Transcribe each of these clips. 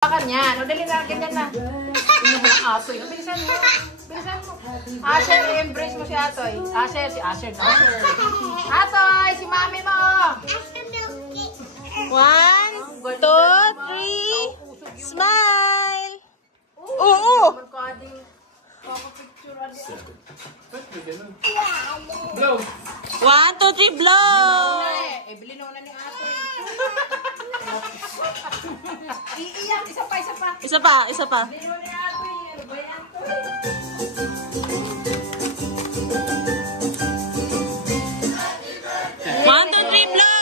Yan. O, dali na. Ganyan na. Inuhul ang Atoy. Bilisan mo. Bilisan mo. Asher, i-embrace mo si Atoy. Asher, si Asher. Atoy, si mami mo. 1, 2, 3. Smile. Oo. Blow. 1, 2, 3, blow. Eh, bilhin na ni Atoy. Iiyak. Isa pa, isa pa. Isa pa, isa pa. Bilhin ni Atoy. Ano ba yan, Atoy? 1, 2, 3, blow.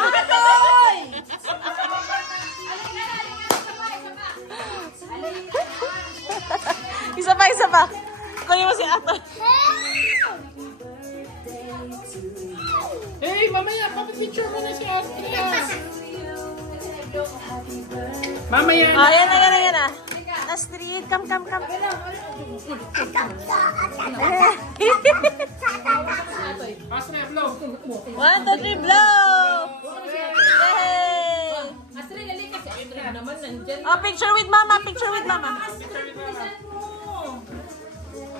Atoy! Isa pa, isa pa. Kunin mo si Atoy. Hey, mamaya, papipicture mo na si Astria. Mamaya na. Oh, yan na, yan na, yan na. Astrid, come, come, come. 1, 2, 3, blow. Yay! Astrid, halika si Astrid naman nandyan. Oh, picture with mama, picture with mama.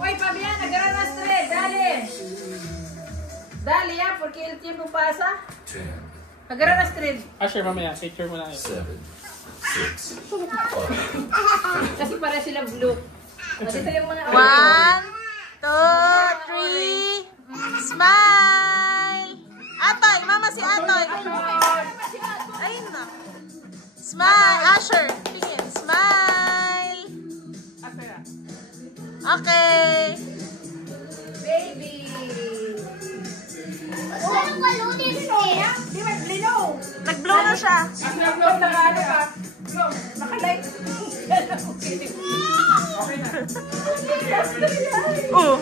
Uy, Fabián, agarra a Astrid, dale. Dale ya, porque el tiempo pasa. 10, Agarra a Astrid. Asher, mamaya, picture mo na yun. 7, 6, 5, Kasi para sila blue. Dito yung mga... 1, 2, 3. Smile. Atoy, mama si Atoy. Ayun na. Smile. Asher, tingin. Smile. Okay. Baby. Di ba, blino? Nag-blow na siya. Blow, naka-ano ka? Blow, naka-light. Oh.